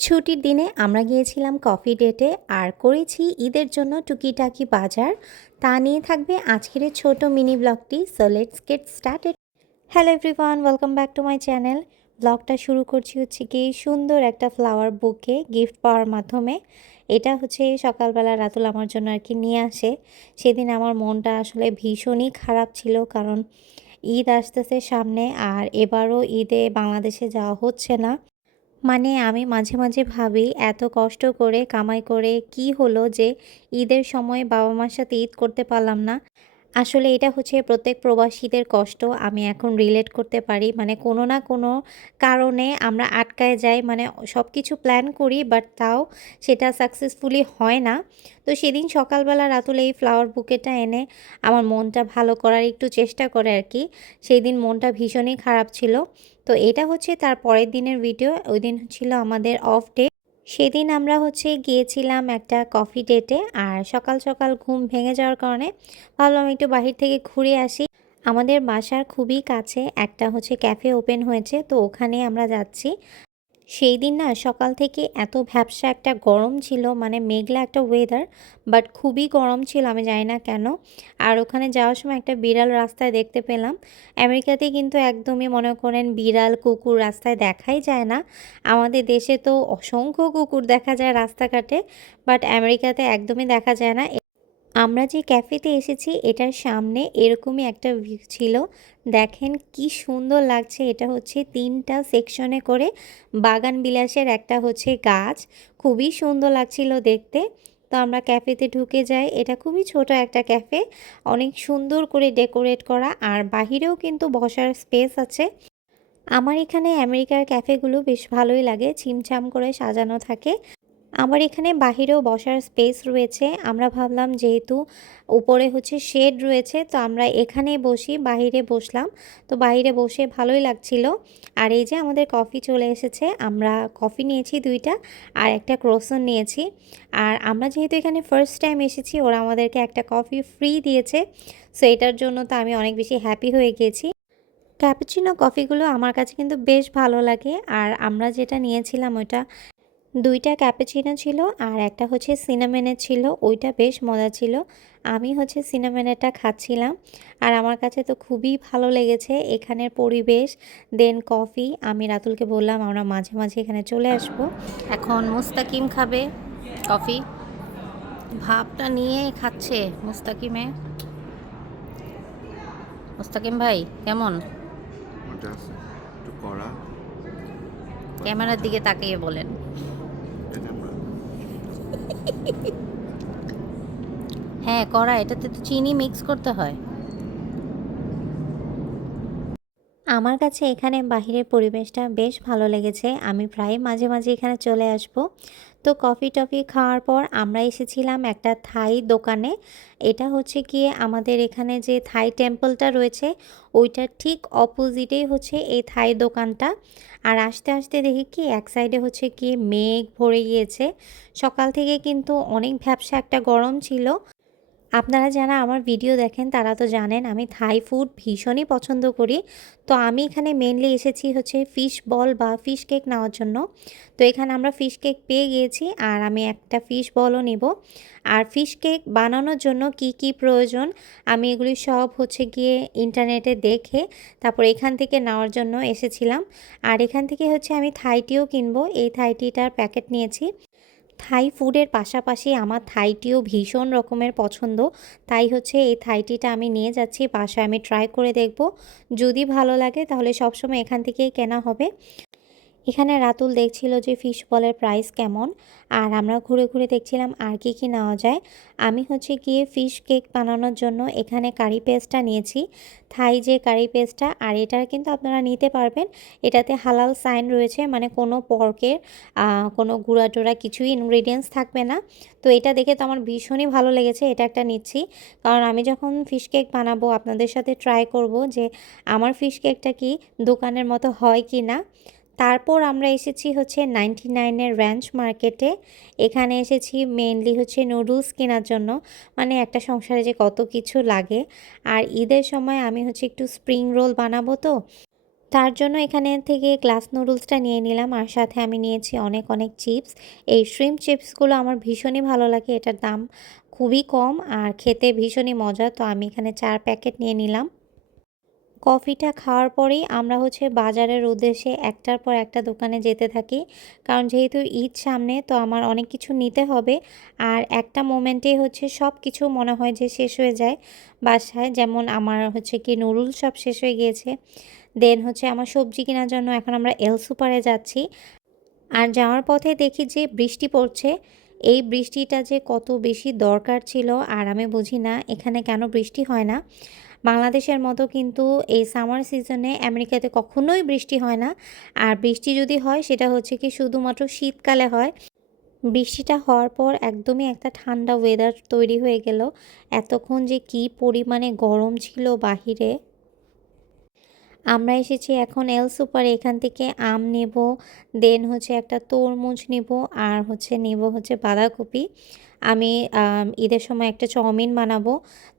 ছুটির দিনে আমরা গিয়েছিলাম কফি ডেটে আর করেছি ঈদের জন্য টুকিটাকি বাজার। তা নিয়ে থাকবে আজকের ছোট মিনি ব্লগটি। So let's get started hello everyone welcome back to my channel ব্লগটা শুরু করছি হচ্ছে কি সুন্দর একটা ফ্লাওয়ার বুকে গিফট পাওয়ার মাধ্যমে। এটা হচ্ছে সকালবেলা রাতুল আমার জন্য আর কি নিয়ে আসে। সেদিন আমার মনটা আসলে ভীষণই খারাপ ছিল কারণ ঈদ আসতেছে সামনে আর এবারও ঈদে বাংলাদেশে যাওয়া হচ্ছে না। মানে আমি মাঝে মাঝে ভাবি, এত কষ্ট করে, কামাই করে কি হলো যে ঈদের সময় বাবা মার সাথে ঈদ করতে পারলাম না। আসলে এটা হচ্ছে প্রত্যেক প্রবাসীদের কষ্ট। আমি এখন রিলেট করতে পারি। মানে কোনো না কোনো কারণে আমরা আটকায় যাই। মানে সব কিছু প্ল্যান করি বাট তাও সেটা সাকসেসফুলি হয় না। তো সেদিন সকালবেলা রাতুল এই ফ্লাওয়ার বুকেটা এনে আমার মনটা ভালো করার একটু চেষ্টা করে আর কি। সেই দিন মনটা ভীষণই খারাপ ছিল। তো এটা হচ্ছে তার পরের দিনের ভিডিও ওই দিন ছিল আমাদের অফ ডে সেদিন আমরা হচ্ছে গিয়েছিলাম একটা কফি ডেটে আর সকাল সকাল ঘুম ভেঙে যাওয়ার কারণে ভাবলাম একটু বাহির থেকে ঘুরে আসি। আমাদের বাসার খুবই কাছে একটা হচ্ছে ক্যাফে ওপেন হয়েছে, তো ওখানে আমরা যাচ্ছি। সেই দিন না সকাল থেকে এত ভ্যাবসা একটা গরম ছিল মানে মেঘলা একটা ওয়েদার বাট খুবই গরম ছিল, আমি জানি না কেন। আর ওখানে যাওয়ার সময় একটা বিড়াল রাস্তায় দেখতে পেলাম। আমেরিকাতে কিন্তু একদমই মনে করেন বিড়াল কুকুর রাস্তায় দেখাই যায় না। আমাদের দেশে তো অসংখ্য কুকুর দেখা যায় রাস্তাঘাটে বাট আমেরিকাতে একদমই দেখা যায় না। আমরা যে ক্যাফেতে এসেছি, এটার সামনে এরকমই একটা ভিউ ছিল। দেখেন কি সুন্দর লাগছে, এটা হচ্ছে তিনটা সেকশনে করে বাগান বিলাসের একটা হচ্ছে গাছ। খুবই সুন্দর লাগছিল দেখতে। তো আমরা ক্যাফেতে ঢুকে যাই। এটা খুবই ছোট একটা ক্যাফে। অনেক সুন্দর করে ডেকোরেট করা, আর বাহিরেও কিন্তু বসার স্পেস আছে। আমার এখানে আমেরিকার ক্যাফেগুলো বেশ ভালোই লাগে। ছিমছাম করে সাজানো থাকে। আমার এখানে বাহিরেও বসার স্পেস রয়েছে। আমরা ভাবলাম যেহেতু উপরে হচ্ছে শেড রয়েছে, তো আমরা এখানে বসি, বাহিরে বসলাম। তো বাইরে বসে ভালোই লাগছিল। আর এই যে আমাদের কফি চলে এসেছে, আমরা কফি নিয়েছি দুইটা আর একটা ক্রোসন নিয়েছি। আর আমরা যেহেতু এখানে ফার্স্ট টাইম এসেছি, ওরা আমাদেরকে একটা কফি ফ্রি দিয়েছে। সো এটার জন্য তো আমি অনেক বেশি হ্যাপি হয়ে গেছি। ক্যাপুচিনো কফিগুলো আমার কাছে কিন্তু বেশ ভালো লাগে। আর আমরা যেটা নিয়েছিলাম ওইটা দুইটা ক্যাপুচিনো ছিল আর একটা হচ্ছে সিনামেনের ছিল ওইটা বেশ মজা ছিল। আমি হচ্ছে সিনামেনেরটা খাচ্ছিলাম আর আমার কাছে তো খুবই ভালো লেগেছে এখানের পরিবেশ দেন কফি আমি রাতুলকে বললাম আমরা মাঝে মাঝে এখানে চলে আসব। এখন মুস্তাকিম খাবে কফি। ভাবটা নিয়ে খাচ্ছে মুস্তাকিমে। মুস্তাকিম ভাই কেমন? ওটা আছে একটু কড়া। ক্যামেরার দিকে তাকিয়ে বলেন। হ্যাঁ কড়া, এটাতে তো চিনি মিক্স করতে হয়। আমার কাছে এখানে বাহিরের পরিবেশটা বেশ ভালো লেগেছে। আমি প্রায় মাঝে মাঝে এখানে চলে আসব। তো কফি টফি খাওয়ার পর আমরা এসেছিলাম একটা থাই দোকানে। এটা হচ্ছে গিয়ে আমাদের এখানে যে থাই টেম্পলটা রয়েছে, ওইটার ঠিক অপোজিটেই হচ্ছে এই থাই দোকানটা। আর আসতে আসতে দেখি কি, এক সাইডে হচ্ছে গিয়ে মেঘ ভরে গিয়েছে। সকাল থেকে কিন্তু অনেক ভ্যাবসা একটা গরম ছিল। আপনারা যারা আমার ভিডিও দেখেন, তারা তো জানেন আমি থাই ফুড ভীষণই পছন্দ করি। তো আমি এখানে মেনলি এসেছি হচ্ছে ফিশ বল বা ফিশ কেক নেওয়ার জন্য। তো এখানে আমরা ফিশ কেক পেয়ে গিয়েছি আর আমি একটা ফিশ বলও নেব। আর ফিশ কেক বানানোর জন্য কি কি প্রয়োজন, আমি এগুলি সব হচ্ছে গিয়ে ইন্টারনেটে দেখে তারপর এখান থেকে নেওয়ার জন্য এসেছিলাম। আর এখান থেকে হচ্ছে আমি থাইটিও কিনবো। এই থাইটিটার প্যাকেট নিয়েছি। থাই ফুডের পাশাপাশি আমার থাইটিও ভীষণ রকমের পছন্দ। তাই হচ্ছে এই থাইটিটা আমি নিয়ে যাচ্ছি, বাসায় আমি ট্রাই করে দেখব। যদি ভালো লাগে তাহলে সবসময় এখান থেকেই কেনা হবে। এখানে রাতুল দেখছিল যে ফিশ বলের প্রাইস কেমন, আর আমরা ঘুরে ঘুরে দেখছিলাম আর কি কি নেওয়া যায়। আমি হচ্ছে গিয়ে ফিশ কেক বানানোর জন্য এখানে কারি পেস্টটা নিয়েছি থাই যে কারি পেস্টটা আর এটার কিন্তু আপনারা নিতে পারবেন। এটাতে হালাল সাইন রয়েছে মানে কোনো পর্কের কোনো গুঁড়া টোড়া কিছুই ইনগ্রিডিয়েন্টস থাকবে না। তো এটা দেখে তো আমার ভীষণই ভালো লেগেছে, এটা একটা নিচ্ছি। কারণ আমি যখন ফিশ কেক বানাবো, আপনাদের সাথে ট্রাই করব যে আমার ফিশ কেকটা কি দোকানের মতো হয় কি না। তারপর আমরা এসেছি হচ্ছে নাইনটি নাইনের র্যাঞ্চ মার্কেটে এখানে এসেছি মেনলি হচ্ছে নুডলস কেনার জন্য। মানে একটা সংসারে যে কত কিছু লাগে। আর ঈদের সময় আমি হচ্ছে একটু স্প্রিং রোল বানাবো তো। তার জন্য এখানে থেকে গ্লাস নুডলসটা নিয়ে নিলাম। আর সাথে আমি নিয়েছি অনেক অনেক চিপস এই শ্রিম চিপসগুলো আমার ভীষণই ভালো লাগে। এটার দাম খুবই কম আর খেতে ভীষণই মজা তো আমি এখানে চার প্যাকেট নিয়ে নিলাম। কফিটা খাওয়ার পরেই আমরা হচ্ছে বাজারের উদ্দেশ্যে একটার পর একটা দোকানে যেতে থাকি। কারণ যেহেতু ঈদ সামনে, তো আমার অনেক কিছু নিতে হবে। আর একটা মোমেন্টে হচ্ছে সব কিছু মনে হয় যে শেষ হয়ে যায় বাসায়। যেমন আমার হচ্ছে কি নুডল সব শেষ হয়ে গিয়েছে। দেন হচ্ছে আমার সবজি কেনার জন্য এখন আমরা এল সুপারে যাচ্ছি। আর যাওয়ার পথে দেখি যে বৃষ্টি পড়ছে। এই বৃষ্টিটা যে কত বেশি দরকার ছিল আর আমি বুঝি না, এখানে কেন বৃষ্টি হয় না। বাংলাদেশের মতো কিন্তু এই সামার সিজনে আমেরিকাতে কখনোই বৃষ্টি হয় না। আর বৃষ্টি যদি হয়, সেটা হচ্ছে কি শুধুমাত্র শীতকালে হয়। বৃষ্টিটা হওয়ার পর একদমই একটা ঠান্ডা ওয়েদার তৈরি হয়ে গেল। এতক্ষণ যে কি পরিমাণে গরম ছিল বাহিরে। আমরা এসেছি এখন এল সুপার এখান থেকে আম নেব দেন হচ্ছে একটা তরমুজ নেব, আর হচ্ছে নেব হচ্ছে বাঁধাকপি। আমি ঈদের সময় একটা চাউমিন বানাবো।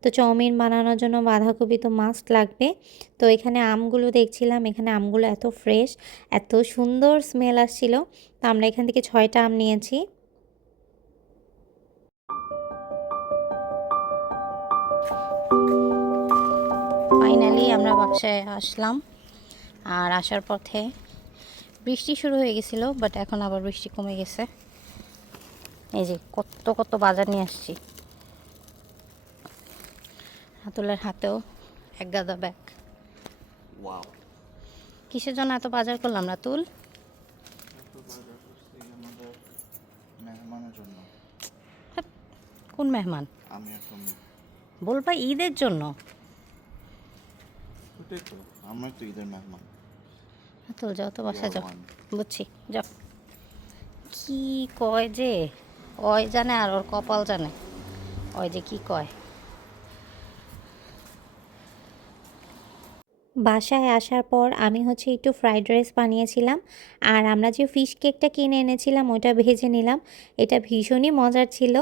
তো চাউমিন বানানোর জন্য বাঁধাকপি তো মাস্ট লাগবে। তো এখানে আমগুলো দেখছিলাম, এখানে আমগুলো এত ফ্রেশ এত সুন্দর স্মেল আসছিল। তো আমরা এখান থেকে ছয়টা আম নিয়েছি। ফাইনালি আমরা বাসায় আসলাম। আর আসার পথে বৃষ্টি শুরু হয়ে গেছিল বাট এখন আবার বৃষ্টি কমে গেছে। এই যে কত কত বাজার নিয়ে আসছি। হাতুলের হাতেও এক গাদা ব্যাগ। কিসের জন্য এত বাজার করলাম রাতুল? কোন মেহমান? বলবা ঈদের জন্য? ওটাই তো আমরা তো ঈদের মেহমান। হাতুল যাও তো বাসা যাও. বুঝছি যাও। কি কয় যে? অয় জানে আর ওর কপাল জানে। অয় যে কি কয়? বাসায় আসার পর আমি হচ্ছে একটু ফ্রাইড রাইস বানিয়েছিলাম। আর আমরা যে ফিশ কেকটা কিনে এনেছিলাম ওটা ভেজে নিলাম। এটা ভীষণই মজার ছিল।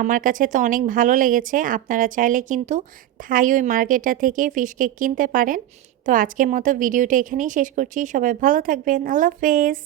আমার কাছে তো অনেক ভালো লেগেছে। আপনারা চাইলে কিন্তু থাই ওই মার্কেটটা থেকে ফিশ কেক কিনতে পারেন। তো আজকের মতো ভিডিওটা এখানেই শেষ করছি। সবাই ভালো থাকবেন। আল্লাহ হাফেজ।